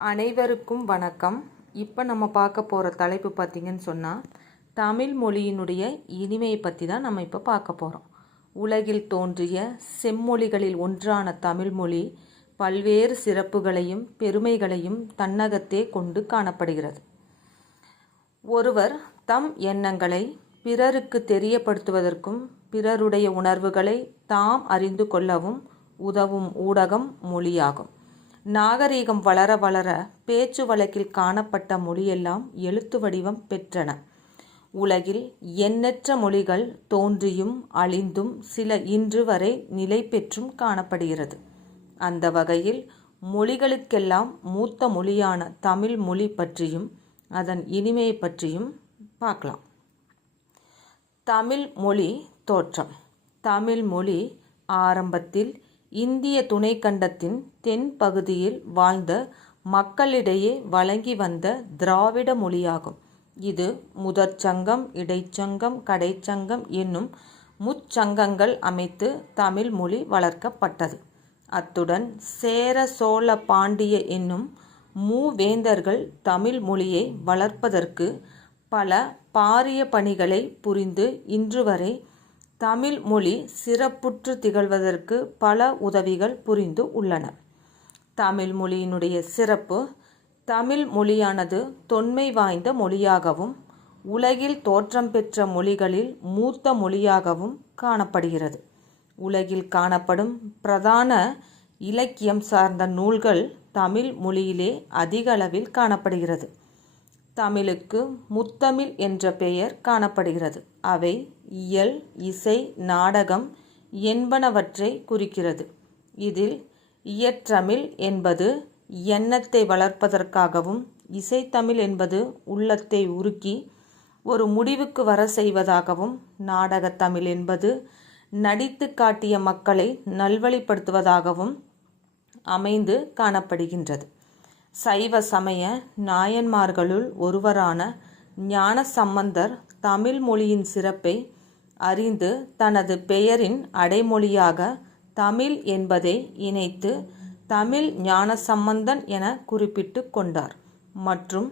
அனைவருக்கும் வணக்கம். இப்போ நம்ம பார்க்க போகிற தலைப்பு பார்த்திங்கன்னு சொன்னால் தமிழ் மொழியினுடைய இனிமையை பற்றி தான் நம்ம இப்போ பார்க்க போகிறோம் உலகில் தோன்றிய செம்மொழிகளில் ஒன்றான தமிழ் மொழி பல்வேறு சிறப்புகளையும் பெருமைகளையும் தன்னகத்தே கொண்டு காணப்படுகிறது. ஒருவர் தம் எண்ணங்களை பிறருக்கு தெரியப்படுத்துவதற்கும் பிறருடைய உணர்வுகளை தாம் அறிந்து கொள்ளவும் உதவும் ஊடகம் மொழியாகும். நாகரீகம் வளர வளர பேச்சு வழக்கில் காணப்பட்ட மொழியெல்லாம் எழுத்து வடிவம் பெற்றன. உலகில் எண்ணற்ற மொழிகள் தோன்றியும் அழிந்தும் சில இன்று வரை நிலை பெற்றும் காணப்படுகிறது. அந்த வகையில் மொழிகளுக்கெல்லாம் மூத்த மொழியான தமிழ் மொழி பற்றியும் அதன் இனிமையை பற்றியும் பார்க்கலாம். தமிழ் மொழி தோற்றம். தமிழ் மொழி ஆரம்பத்தில் இந்திய துணைக்கண்டத்தின் தென் பகுதியில் வாழ்ந்த மக்களிடையே வழங்கி வந்த திராவிட மொழியாகும். இது முதற்சங்கம் இடைச்சங்கம் கடைச்சங்கம் என்னும் முச்சங்கங்கள் அமைத்து தமிழ் மொழி வளர்க்கப்பட்டது. அத்துடன் சேர சோழ பாண்டிய என்னும் மூவேந்தர்கள் தமிழ் மொழியை வளர்ப்பதற்கு பல பாரிய பணிகளை புரிந்து இன்று வரை தமிழ் மொழி சிறப்புற்று திகழ்வதற்கு பல உதவிகள் புரிந்து உள்ளன. தமிழ் மொழியினுடைய சிறப்பு தமிழ் மொழியானது தொன்மை வாய்ந்த மொழியாகவும் உலகில் தோற்றம் பெற்ற மொழிகளில் மூத்த மொழியாகவும் காணப்படுகிறது. உலகில் காணப்படும் பிரதான இலக்கியம் சார்ந்த நூல்கள் தமிழ் மொழியிலே அதிக அளவில் காணப்படுகிறது. தமிழுக்கு முத்தமிழ் என்ற பெயர் காணப்படுகிறது. அவை இயல் இசை நாடகம் என்பனவற்றை குறிக்கிறது. இதில் இயற்றமிழ் என்பது எண்ணத்தை வளர்ப்பதற்காகவும் இசைத்தமிழ் என்பது உள்ளத்தை உருக்கி ஒரு முடிவுக்கு வர செய்வதாகவும் நாடகத்தமிழ் என்பது நடித்து காட்டிய மக்களை நல்வழிப்படுத்துவதாகவும் அமைந்து காணப்படுகின்றது. சைவ சமய நாயன்மார்களுள் ஒருவரான ஞானசம்பந்தர் தமிழ் மொழியின் சிறப்பை அறிந்து தனது பெயரின் அடைமொழியாக தமிழ் என்பதை இணைத்து தமிழ் ஞானசம்பந்தன் என குறிப்பிட்டு கொண்டார். மற்றும்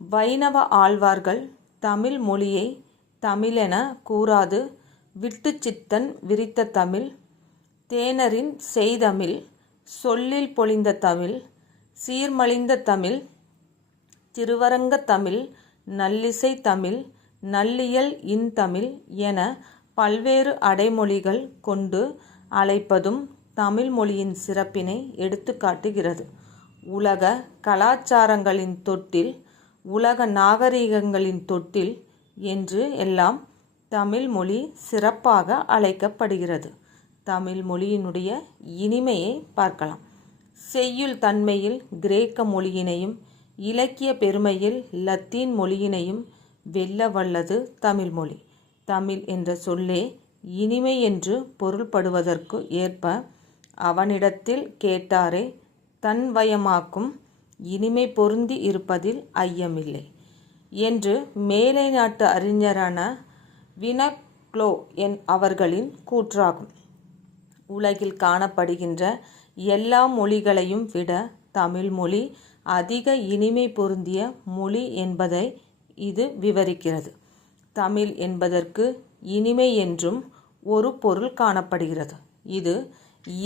வைணவ ஆழ்வார்கள் தமிழ் மொழியை தமிழென கூறாது. விட்டுச்சித்தன் விரித்த தமிழ் தேனரின் செய்தமிழ் சொல்லில் பொழிந்த தமிழ் சீர்மலிந்த தமிழ் திருவரங்க தமிழ் நல்லிசை தமிழ் நல்லியல் இன்தமிழ் என பல்வேறு அடைமொழிகள் கொண்டு அழைப்பதும் தமிழ் மொழியின் சிறப்பினை எடுத்துக்காட்டுகிறது உலக கலாச்சாரங்களின் தொட்டில் உலக நாகரிகங்களின் தொட்டில் என்று எல்லாம் தமிழ் மொழி சிறப்பாக அழைக்கப்படுகிறது. தமிழ் மொழியினுடைய இனிமையை பார்க்கலாம். செய்யுள் தன்மையில் கிரேக்க மொழியினையும் இலக்கிய பெருமையில் லத்தீன் மொழியினையும் வெல்ல வல்லது தமிழ் மொழி. தமிழ் என்ற சொல்லே இனிமை என்று பொருள்படுவதற்கு ஏற்ப அவனிடத்தில் கேட்டாரே தன்வயமாக்கும் இனிமை பொருந்தி இருப்பதில் ஐயமில்லை என்று மேலை நாட்டு அறிஞரான வினக்லோ என் அவர்களின் கூற்றாகும். உலகில் காணப்படுகின்ற எல்லா மொழிகளையும் விட தமிழ் மொழி அதிக இனிமை பொருந்திய மொழி என்பதை இது விவரிக்கிறது. தமிழ் என்பதற்கு இனிமை என்றும் ஒரு பொருள் காணப்படுகிறது. இது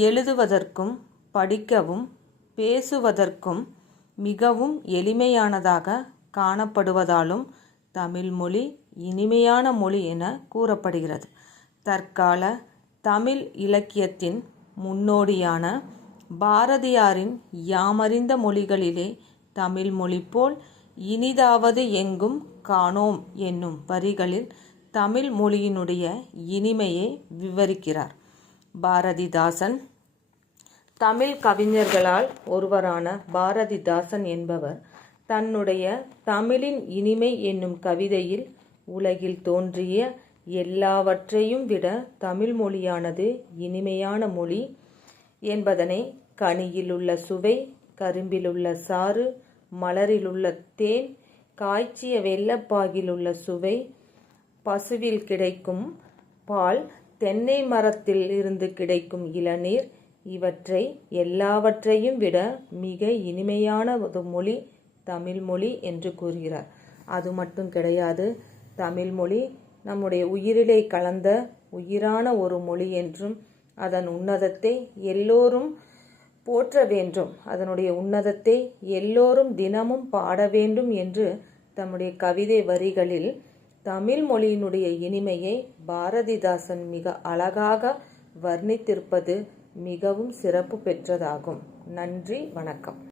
எழுதுவதற்கும் படிக்கவும் பேசுவதற்கும் மிகவும் எளிமையானதாக காணப்படுவதாலும் தமிழ் மொழி இனிமையான மொழி என கூறப்படுகிறது. தற்கால தமிழ் இலக்கியத்தின் முன்னோடியான பாரதியாரின் யாமறிந்த மொழிகளிலே தமிழ் மொழி போல் இனிதாவது எங்கும் காணோம் என்னும் வரிகளில் தமிழ் மொழியினுடைய இனிமையை விவரிக்கிறார். பாரதிதாசன். தமிழ் கவிஞர்களால் ஒருவரான பாரதிதாசன் என்பவர் தன்னுடைய தமிழின் இனிமை என்னும் கவிதையில் உலகில் தோன்றிய எல்லாவற்றையும் விட தமிழ் மொழியானது இனிமையான மொழி என்பதனை கனியிலுள்ள சுவை கரும்பிலுள்ள சாறு மலரிலுள்ள தேன் காய்ச்சிய வெள்ளப்பாகிலுள்ள சுவை பசுவில் கிடைக்கும் பால் தென்னை மரத்தில் இருந்து கிடைக்கும் இளநீர் இவற்றை எல்லாவற்றையும் விட மிக இனிமையான ஒரு மொழி தமிழ் மொழி என்று கூறுகிறார். அது மட்டும் கிடையாது தமிழ் மொழி நம்முடைய உயிரிலே கலந்த உயிரான ஒரு மொழி என்றும் அதன் உன்னதத்தை எல்லோரும் போற்ற வேண்டும். அதனுடைய உன்னதத்தை எல்லோரும் தினமும் பாட வேண்டும் என்று தம்முடைய கவிதை வரிகளில் தமிழ் மொழியினுடைய இனிமையை பாரதிதாசன் மிக அழகாக வர்ணித்திருப்பது மிகவும் சிறப்பு பெற்றதாகும். நன்றி வணக்கம்.